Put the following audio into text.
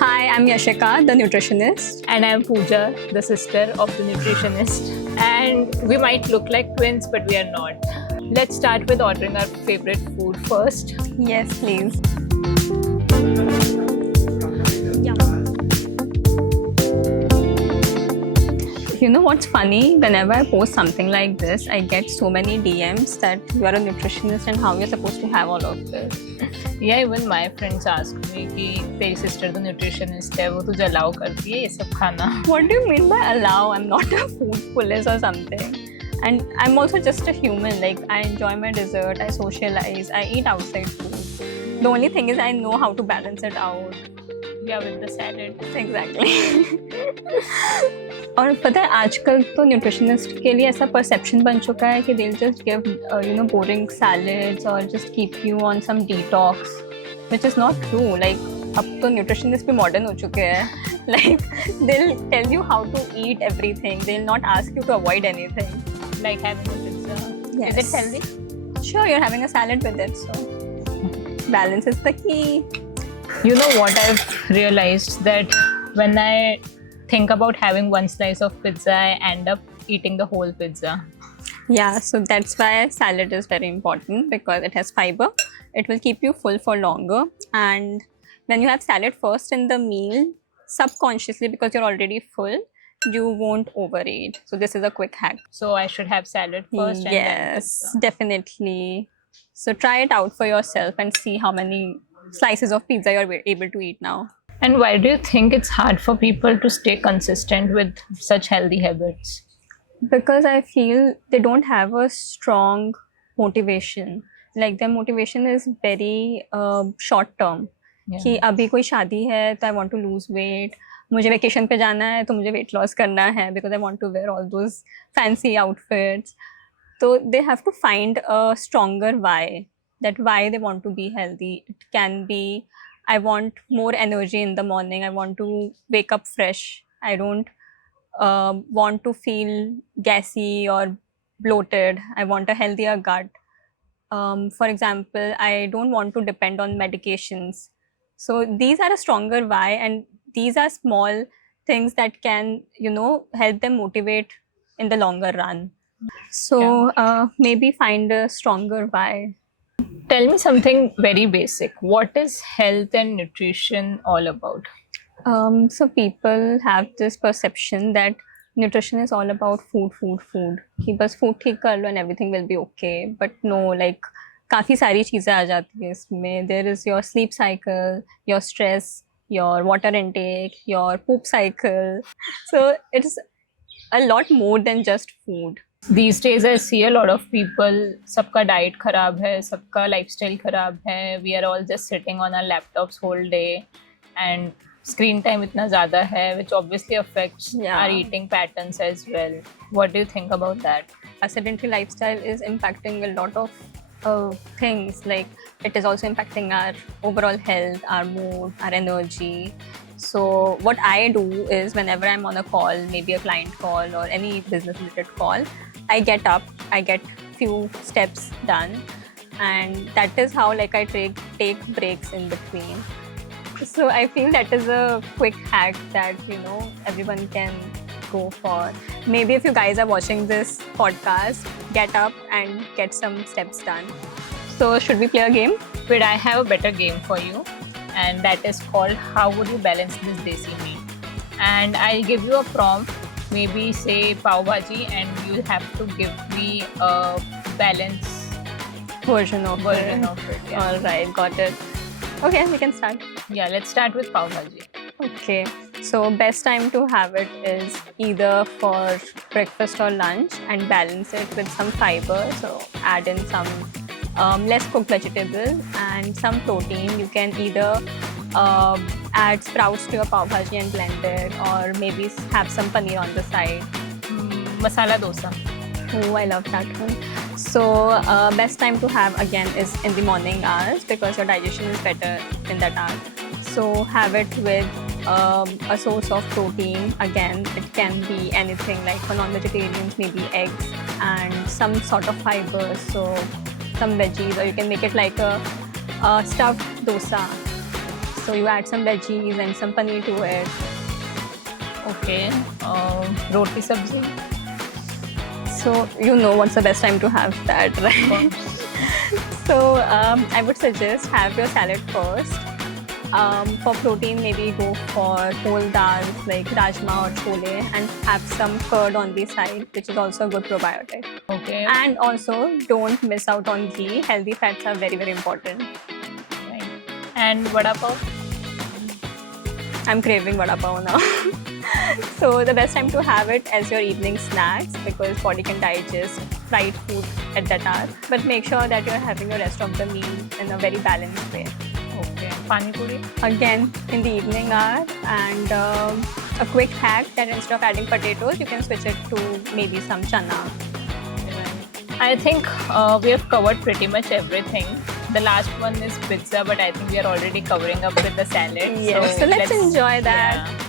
Hi, I'm Yashika, the nutritionist. And I'm Pooja, the sister of the nutritionist. And we might look like twins, but we are not. Let's start with ordering our favorite food first. Yes, please. Yeah. You know what's funny? Whenever I post something like this, I get so many DMs that you are a nutritionist and how you're supposed to have all of this. Yeah, even my friends ask me कि तेरी sister तो nutritionist है, वो तुझे allow करती है ये सब खाना. What do you mean by allow? I'm not a food police or something. And I'm also just a human. Like, I enjoy my dessert, I socialize, I eat outside food. The only thing is I know how to balance it out. Yeah, with the salad. Exactly. और पता है आजकल तो nutritionist के लिए ऐसा perception बन चुका है कि they'll just give boring salads or just keep you on some detox, which is not true. Like अब तो न्यूट्रिशनिस्ट भी मॉडर्न हो चुके हैं. Like they'll tell you how to eat everything. They'll not ask you to avoid anything. Like having a pizza. Yes. Is it healthy? Sure, you're having a salad with it, so balance is the key. You know what I've realized, that when I think about having one slice of pizza, I end up eating the whole pizza. Yeah, so that's why salad is very important, because it has fiber. It will keep you full for longer. And when you have salad first in the meal, subconsciously, because you're already full, you won't overeat. So this is a quick hack. So I should have salad first and then Yes, pizza. definitely. So try it out for yourself and see how many slices of pizza you're able to eat now. And why do you think it's hard for people to stay consistent with such healthy habits? Because I feel they don't have a strong motivation. Like their motivation is very short term. Yeah. कि अभी कोई शादी है तो I want to lose weight, मुझे vacation पे जाना है तो मुझे weight loss करना है, because I want to wear all those fancy outfits. So they have to find a stronger why, that why they want to be healthy. It can be, I want more energy in the morning, I want to wake up fresh, I don't want to feel gassy or bloated, I want a healthier gut. For example, I don't want to depend on medications. So these are a stronger why, and these are small things that can, help them motivate in the longer run. So maybe find a stronger why. Tell me something very basic. What is health and nutrition all about? So people have this perception that nutrition is all about food. कि बस food ठीक कर लो and everything will be okay. But no, like काफ़ी सारी चीज़ें आ जाती है इसमें. There is your sleep cycle, your stress, your water intake, your poop cycle. So it's a lot more than just food. These days I see a lot of people, सबका diet खराब है, सबका lifestyle खराब है. We are all just sitting on our laptops whole day, and screen time इतना ज़्यादा है, which obviously affects our eating patterns as well. What do you think about that? A sedentary lifestyle is impacting a lot of things. Like it is also impacting our overall health, our mood, our energy. So what I do is, whenever I'm on a call, maybe a client call or any business related call, I get up, I get few steps done, and that is how like I take breaks in between. So I feel that is a quick hack that everyone can go for. Maybe if you guys are watching this podcast, get up and get some steps done. So should we play a game? But I have a better game for you, and that is called How Would You Balance This Desi Meal? And I'll give you a prompt, maybe say pav bhaji, and you'll have to give me a balanced version of it. Yeah. All right, got it. Okay, we can start. Yeah, let's start with pav bhaji. Okay, so best time to have it is either for breakfast or lunch, and balance it with some fiber. So add in some less cooked vegetables and some protein. You can either add sprouts to your pav bhaji and blend it, or maybe have some paneer on the side. Masala dosa. Oh, I love that one. So best time to have again is in the morning hours, because your digestion is better in that hour. So have it with a source of protein. Again, it can be anything, like for non-vegetarians, maybe eggs and some sort of fibers. So some veggies, or you can make it like a stuffed dosa. So you add some veggies and some paneer to it. Okay. Roti sabzi. So you know what's the best time to have that, right? So I would suggest have your salad first. For protein, maybe go for whole dals like rajma or chole and have some curd on the side, which is also a good probiotic. Okay. And also, don't miss out on ghee. Healthy fats are very, very important. Right. And vada pav. I'm craving vada pav now. So the best time to have it as your evening snacks because body can digest fried food at that hour. But make sure that you're having the rest of the meal in a very balanced way. Okay. Pani puri. Again, in the evening hour, and a quick hack that instead of adding potatoes, you can switch it to maybe some chana. I think we have covered pretty much everything. The last one is pizza, but I think we are already covering up with the salad. Yes, so let's enjoy that. Yeah.